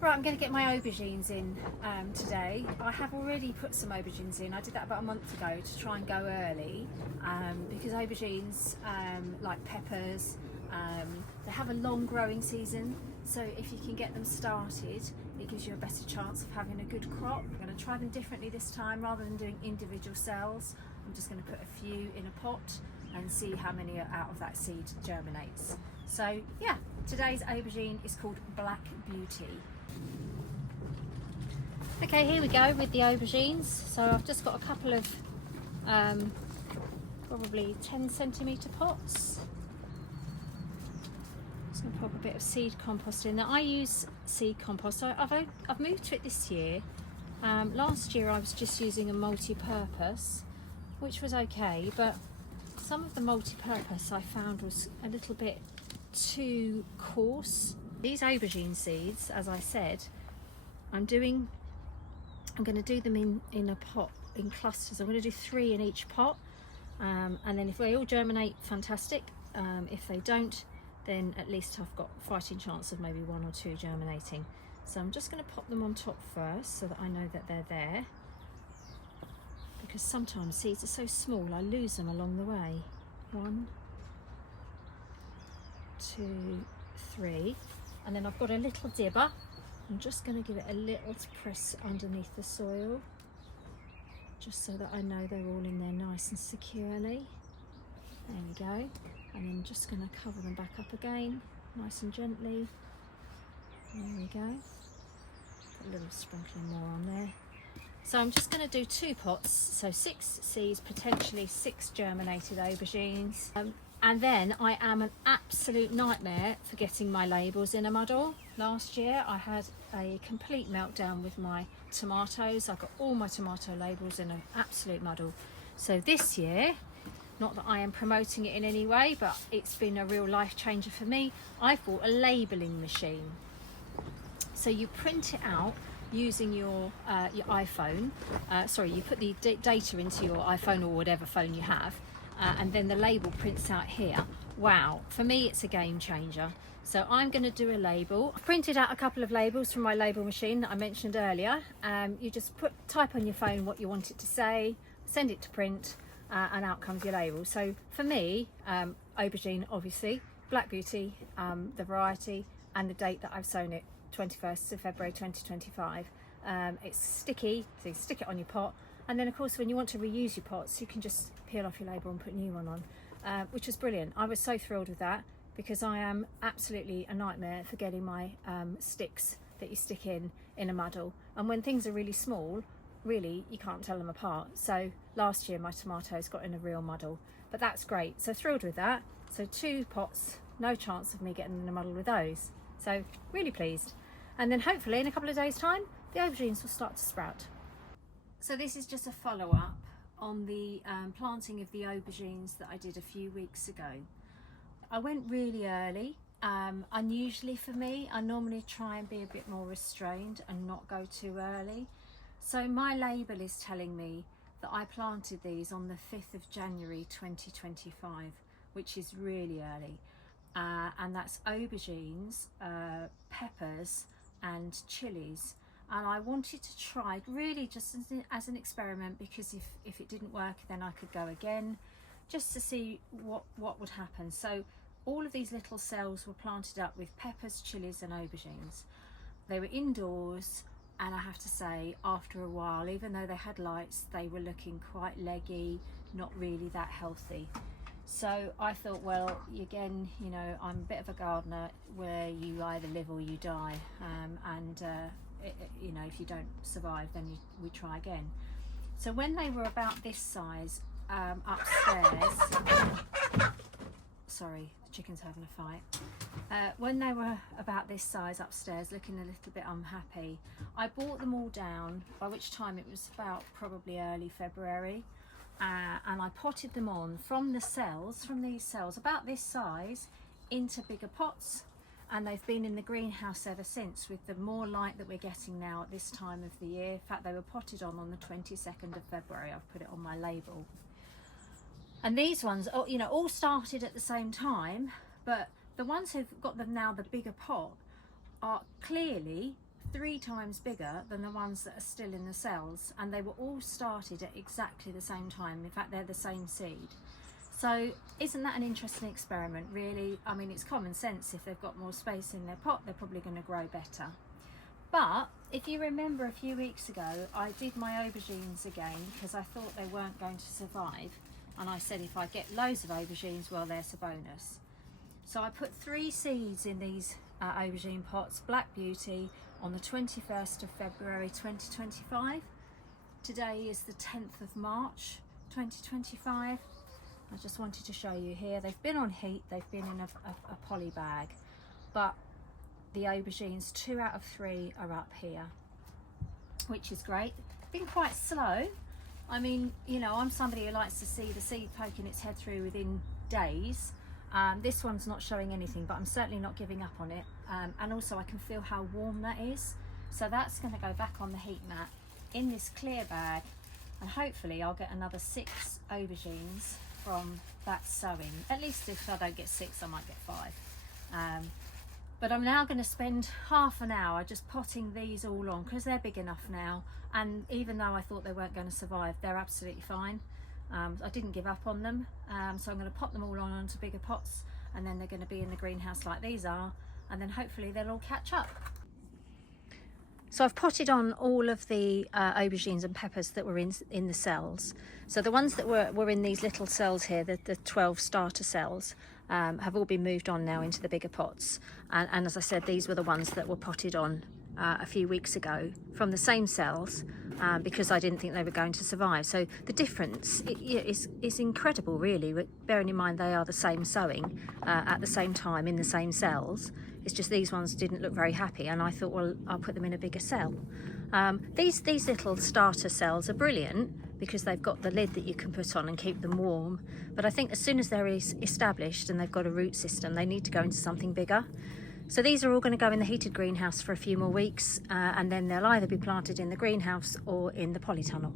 Right, I'm going to get my aubergines in today. I have already put some aubergines in. I did that about a month ago to try and go early because aubergines, like peppers, they have a long growing season. So if you can get them started, it gives you a better chance of having a good crop. I'm going to try them differently this time. Rather than doing individual cells, I'm just going to put a few in a pot and see how many out of that seed germinates. So yeah, today's aubergine is called Black Beauty. Okay, here we go with the aubergines. So I've just got a couple of probably 10cm pots. Just going to pop a bit of seed compost in there. I use seed compost. So I've moved to it this year. Last year I was just using a multi-purpose, which was okay, but some of the multi-purpose I found was a little bit too coarse. These aubergine seeds, as I said, I'm going to do them in a pot in clusters. I'm going to do 3 in each pot, and then if they all germinate, fantastic. If they don't, then at least I've got fighting chance of maybe 1 or 2 germinating. So I'm just going to pop them on top first so that I know that they're there, because sometimes seeds are so small I lose them along the way. 1, 2, 3, and then I've got a little dibber. I'm just going to give it a little press underneath the soil, just so that I know they're all in there nice and securely. There we go. And then just going to cover them back up again, nice and gently. There we go. Put a little sprinkling more on there. So I'm just going to do 2 pots, so 6 seeds, potentially 6 germinated aubergines. And then I am an absolute nightmare for getting my labels in a muddle. Last year I had a complete meltdown with my tomatoes. I got all my tomato labels in an absolute muddle. So this year, not that I am promoting it in any way, but it's been a real life changer for me, I've bought a labelling machine. So you print it out using your iPhone. You put the data into your iPhone or whatever phone you have, and then the label prints out here. Wow, for me it's a game changer. So I'm going to do a label. I've printed out a couple of labels from my label machine that I mentioned earlier. You just type on your phone what you want it to say, send it to print, and out comes your label. So for me, aubergine obviously, Black Beauty, the variety and the date that I've sown it, 21st of February 2025. It's sticky, so you stick it on your pot, and then of course when you want to reuse your pots you can just peel off your label and put a new one on, which was brilliant. I was so thrilled with that, because I am absolutely a nightmare for getting my sticks that you stick in a muddle, and when things are really small, really you can't tell them apart. So last year my tomatoes got in a real muddle, but that's great. So thrilled with that. So 2 pots, no chance of me getting in a muddle with those, so really pleased. And then hopefully in a couple of days time the aubergines will start to sprout. So this is just a follow-up on the planting of the aubergines that I did a few weeks ago. I went really early. Unusually for me, I normally try and be a bit more restrained and not go too early. So my label is telling me that I planted these on the 5th of January 2025, which is really early. And that's aubergines, peppers and chilies. And I wanted to try really just as an experiment, because if it didn't work then I could go again, just to see what would happen. So all of these little cells were planted up with peppers, chilies and aubergines. They were indoors, and I have to say, after a while, even though they had lights, they were looking quite leggy, not really that healthy. So I thought, well, again, you know, I'm a bit of a gardener where you either live or you die, you know, if you don't survive then we try again. So when they were about this size upstairs, sorry, the chicken's having a fight. When they were about this size upstairs, looking a little bit unhappy, I brought them all down, by which time it was about probably early February, and I potted them on from these cells about this size into bigger pots, and they've been in the greenhouse ever since, with the more light that we're getting now at this time of the year. In fact, they were potted on the 22nd of February. I've put it on my label. And these ones, you know, all started at the same time, but the ones who've got now the bigger pot are clearly 3 times bigger than the ones that are still in the cells, and they were all started at exactly the same time. In fact, they're the same seed. So isn't that an interesting experiment, really? I mean, it's common sense. If they've got more space in their pot, they're probably going to grow better. But if you remember a few weeks ago, I did my aubergines again because I thought they weren't going to survive. And I said if I get loads of aubergines, well, there's a bonus. So I put 3 seeds in these aubergine pots, Black Beauty, on the 21st of February 2025. Today is the 10th of March 2025. I just wanted to show you here. They've been on heat, they've been in a poly bag, but the aubergines, 2 out of 3 are up here, which is great. Been quite slow. I mean, you know, I'm somebody who likes to see the seed poking its head through within days. This one's not showing anything, but I'm certainly not giving up on it. And also I can feel how warm that is. So that's going to go back on the heat mat in this clear bag, and hopefully I'll get another 6 aubergines from that sowing. At least if I don't get 6, I might get 5. But I'm now going to spend half an hour just potting these all on because they're big enough now, and even though I thought they weren't going to survive, they're absolutely fine. I didn't give up on them, so I'm going to pot them all on onto bigger pots, and then they're going to be in the greenhouse like these are, and then hopefully they'll all catch up. So I've potted on all of the aubergines and peppers that were in the cells. So the ones that were in these little cells here, the 12 starter cells, have all been moved on now into the bigger pots. And as I said, these were the ones that were potted on a few weeks ago from the same cells, because I didn't think they were going to survive. So the difference is incredible, really, bearing in mind they are the same sowing at the same time in the same cells. It's just these ones didn't look very happy, and I thought, well, I'll put them in a bigger cell. These little starter cells are brilliant because they've got the lid that you can put on and keep them warm. But I think as soon as they're established and they've got a root system, they need to go into something bigger. So these are all going to go in the heated greenhouse for a few more weeks, and then they'll either be planted in the greenhouse or in the polytunnel.